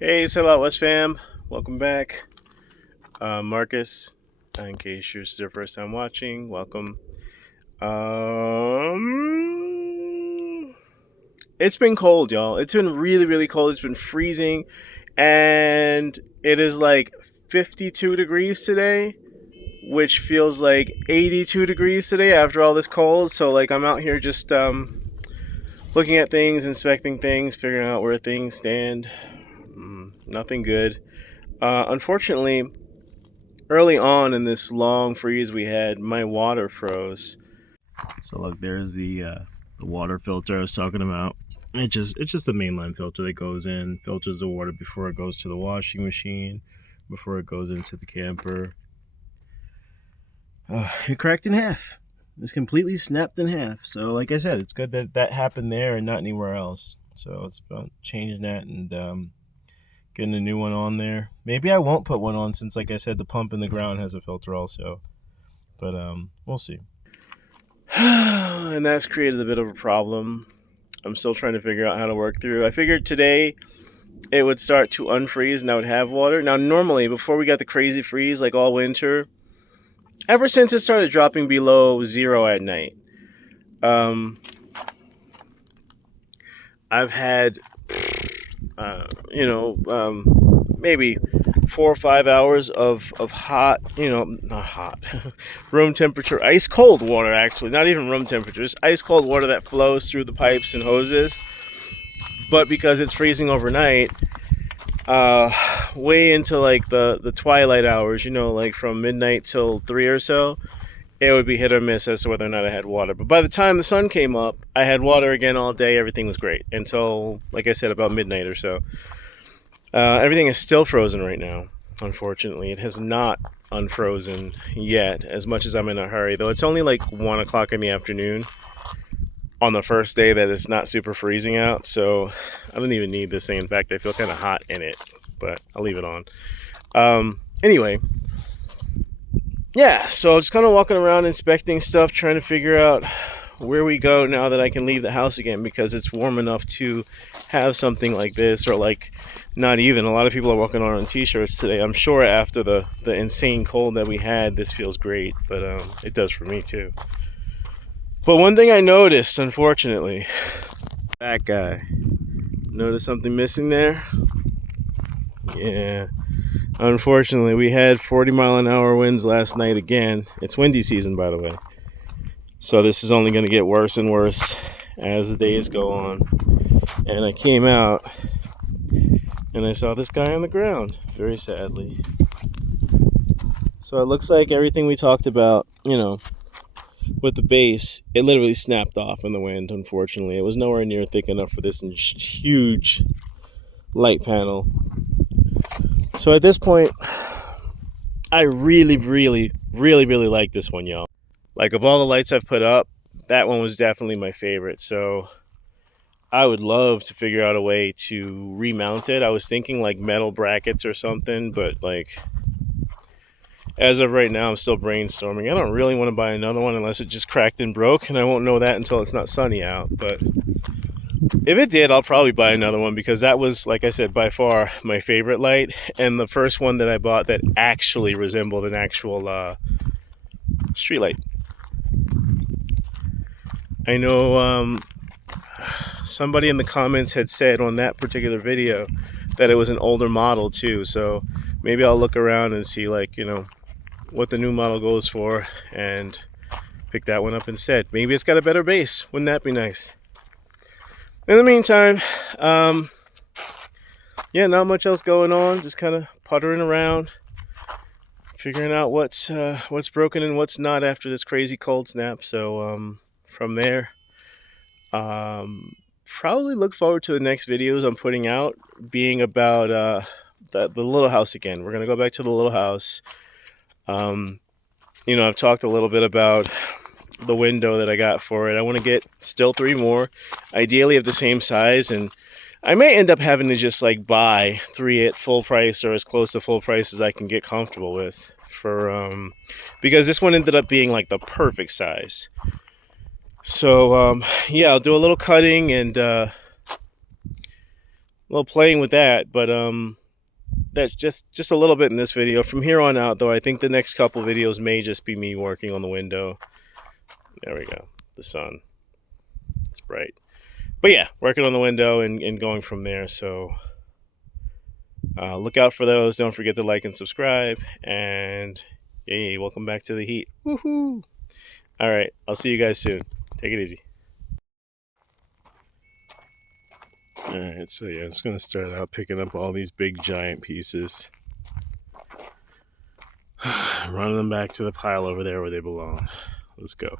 Hey, Sellout West fam, welcome back. Marcus, in case this is your first time watching, welcome. It's been cold, y'all. It's been really, really cold. It's been freezing, and it is like 52 degrees today, which feels like 82 degrees today after all this cold. So, like, I'm out here just looking at things, inspecting things, figuring out where things stand. Nothing good. Unfortunately, early on in this long freeze we had, my water froze. So look, there's the water filter I was talking about. It's just a mainline filter that goes in, filters the water before it goes to the washing machine, before it goes into the camper. It cracked in half. It's completely snapped in half. So like I said, it's good that that happened there and not anywhere else. So it's about changing that and getting a new one on there. Maybe I won't put one on since, like I said, the pump in the ground has a filter also. But we'll see. And that's created a bit of a problem. I'm still trying to figure out how to work through. I figured today it would start to unfreeze and I would have water. Now, normally, before we got the crazy freeze, like all winter, ever since it started dropping below 0 at night, I've had, maybe 4 or 5 hours of hot, not hot, room temperature, ice cold water, actually, not even room temperature, just ice cold water that flows through the pipes and hoses. But because it's freezing overnight, way into like the twilight hours, like from midnight till 3 or so, it would be hit or miss as to whether or not I had water. But by the time the sun came up, I had water again all day. Everything was great until, like I said, about midnight or so. Everything is still frozen right now, unfortunately. It has not unfrozen yet, as much as I'm in a hurry, though it's only like 1 o'clock in the afternoon on the first day that it's not super freezing out, so I don't even need this thing. In fact, I feel kind of hot in it, but I'll leave it on. Anyway, yeah, so just kind of walking around inspecting stuff, trying to figure out where we go now that I can leave the house again, because it's warm enough to have something like this, or like not even. A lot of people are walking around in t-shirts today. I'm sure after the insane cold that we had, this feels great, but it does for me too. But one thing I noticed, unfortunately, that guy, notice something missing there? Yeah, unfortunately, we had 40-mile-an-hour winds last night again. It's windy season, by the way. So this is only going to get worse and worse as the days go on. And I came out and I saw this guy on the ground, very sadly. So it looks like everything we talked about, with the base, it literally snapped off in the wind, unfortunately. It was nowhere near thick enough for this huge light panel. So at this point, I really, really, really, really like this one, y'all. Like, of all the lights I've put up, that one was definitely my favorite. So I would love to figure out a way to remount it. I was thinking like metal brackets or something, but like, as of right now, I'm still brainstorming. I don't really want to buy another one unless it just cracked and broke, and I won't know that until it's not sunny out. But if it did, I'll probably buy another one, because that was, like I said, by far my favorite light, and the first one that I bought that actually resembled an actual street light. I know somebody in the comments had said on that particular video that it was an older model too, so maybe I'll look around and see, like, what the new model goes for and pick that one up instead. Maybe it's got a better base. Wouldn't that be nice? In the meantime, yeah, not much else going on. Just kind of puttering around, figuring out what's broken and what's not after this crazy cold snap. So from there, um, probably look forward to the next videos I'm putting out, being about the little house again. We're gonna go back to the little house. Um, I've talked a little bit about the window that I got for it. I want to get still 3 more, ideally of the same size, and I may end up having to just like buy 3 at full price or as close to full price as I can get comfortable with for because this one ended up being like the perfect size. So yeah, I'll do a little cutting and a little playing with that, but that's just a little bit in this video. From here on out, though, I think the next couple videos may just be me working on the window. There we go. The sun. It's bright. But yeah, working on the window and going from there. So look out for those. Don't forget to like and subscribe. And yay, welcome back to the heat. Woohoo! All right, I'll see you guys soon. Take it easy. All right, so yeah, I'm just gonna start out picking up all these big giant pieces, running them back to the pile over there where they belong. Let's go.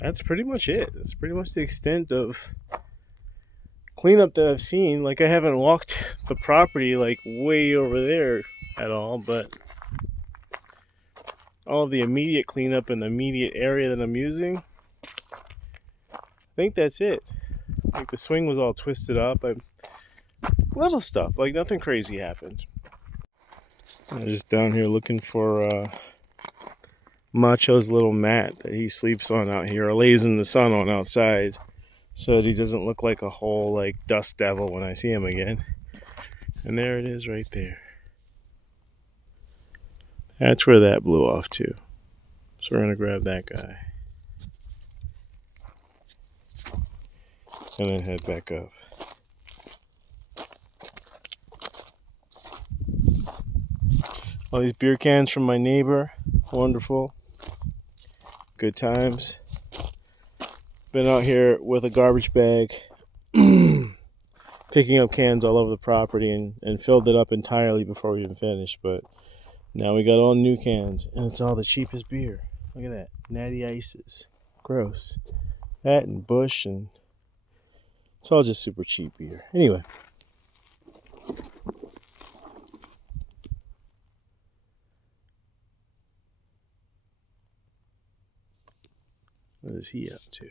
that's pretty much it. That's pretty much the extent of cleanup that I've seen. Like, I haven't walked the property like way over there at all, but all of the immediate cleanup in the immediate area that I'm using, I think that's it. Like, the swing was all twisted up. Little stuff, like nothing crazy happened. I'm just down here looking for Macho's little mat that he sleeps on out here, or lays in the sun on outside, so that he doesn't look like a whole like dust devil when I see him again. And there it is right there. That's where that blew off to. So we're gonna grab that guy and then head back up. All these beer cans from my neighbor, wonderful. Good times. Been out here with a garbage bag, picking up cans all over the property, and filled it up entirely before we even finished. But now we got all new cans, and it's all the cheapest beer. Look at that. Natty Ices. Gross. That and Bush, and it's all just super cheap beer. Anyway. What is he up to?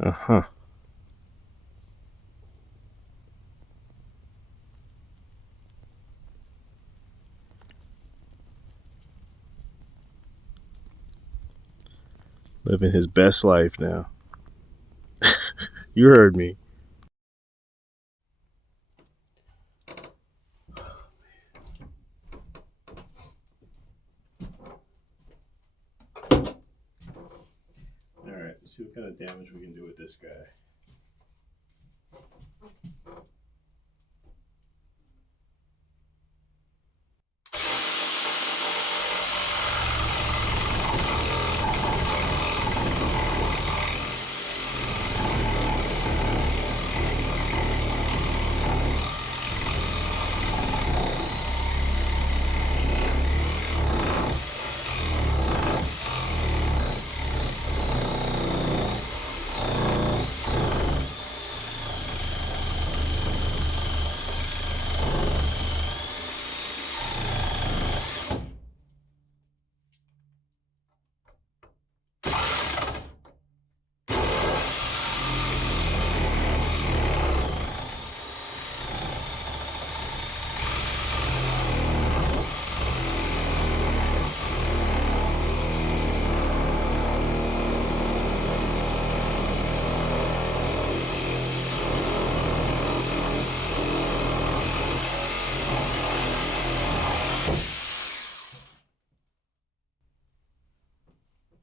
Uh-huh. Living his best life now. You heard me. Alright, let's see what kind of damage we can do with this guy.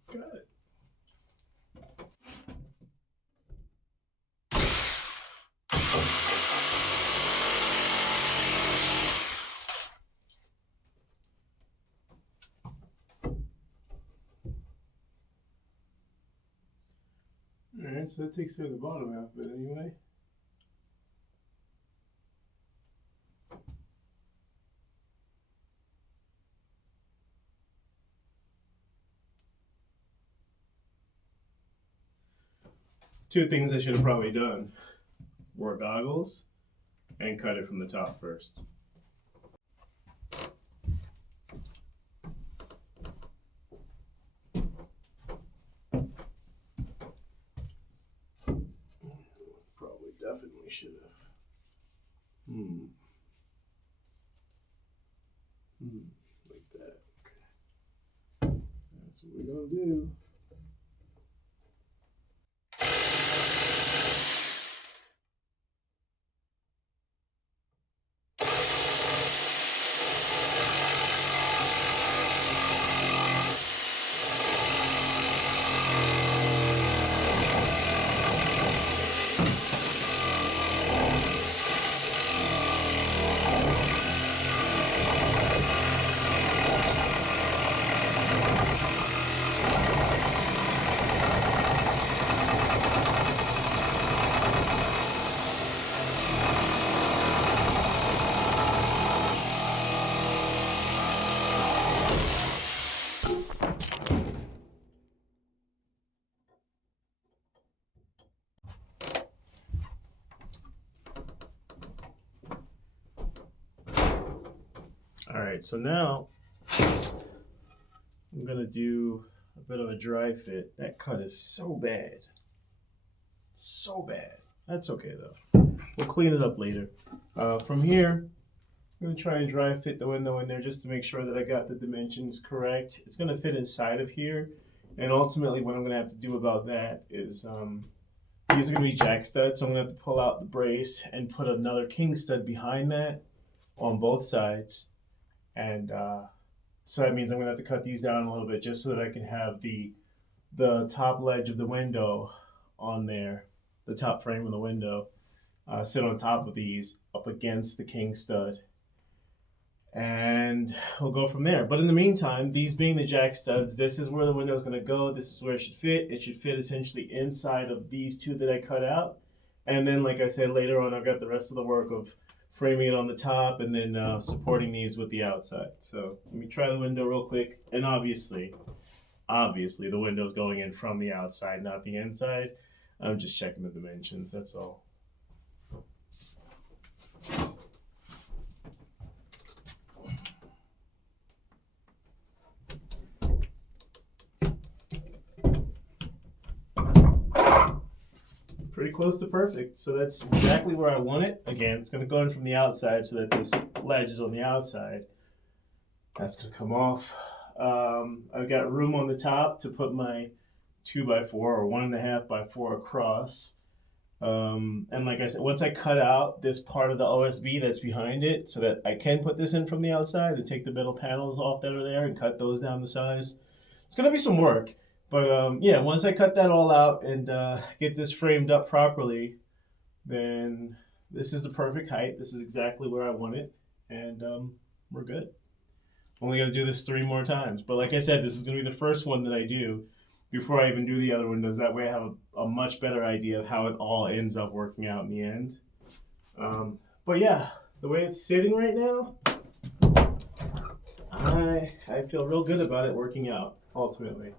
Got it. Alright, so that takes care of the bottom half of it anyway. Two things I should have probably done wore goggles and cut it from the top first. Probably definitely should have. Like that. Okay. That's what we're gonna do. All right, so now I'm gonna do a bit of a dry fit. That cut is so bad. So bad. That's okay though. We'll clean it up later. From here, I'm gonna try and dry fit the window in there just to make sure that I got the dimensions correct. It's gonna fit inside of here. And ultimately what I'm gonna have to do about that is these are gonna be jack studs, so I'm gonna have to pull out the brace and put another king stud behind that on both sides. And so that means I'm gonna have to cut these down a little bit just so that I can have the top ledge of the window on there, the top frame of the window, sit on top of these up against the king stud. And we'll go from there. But in the meantime, these being the jack studs, this is where the window is going to go. This is where it should fit. It should fit essentially inside of these two that I cut out. And then, like I said, later on, I've got the rest of the work of framing it on the top and then supporting these with the outside. So let me try the window real quick. And obviously, the window's going in from the outside, not the inside. I'm just checking the dimensions, that's all. Pretty close to perfect. So that's exactly where I want it. Again, it's going to go in from the outside so that this ledge is on the outside. That's going to come off. I've got room on the top to put my 2x4 or 1.5x4 across. And like I said, once I cut out this part of the OSB that's behind it so that I can put this in from the outside and take the middle panels off that are there and cut those down to size. It's going to be some work. But yeah, once I cut that all out and get this framed up properly, then this is the perfect height. This is exactly where I want it. And we're good. Only got to do this 3 more times. But like I said, this is going to be the first one that I do before I even do the other windows. That way I have a much better idea of how it all ends up working out in the end. But yeah, the way it's sitting right now, I feel real good about it working out, ultimately.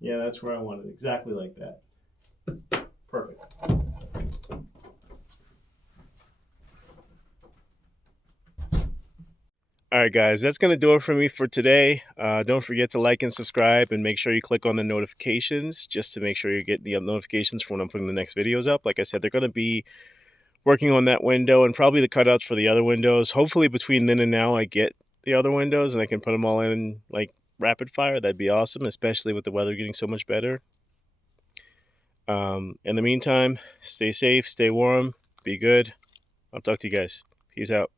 Yeah, that's where I want it, exactly like that. Perfect. All right, guys, that's going to do it for me for today. Don't forget to like and subscribe and make sure you click on the notifications just to make sure you get the notifications for when I'm putting the next videos up. Like I said, they're going to be working on that window and probably the cutouts for the other windows. Hopefully between then and now I get the other windows and I can put them all in like rapid fire. That'd be awesome, especially with the weather getting so much better. In the meantime, stay safe, stay warm, be good. I'll talk to you guys. Peace out.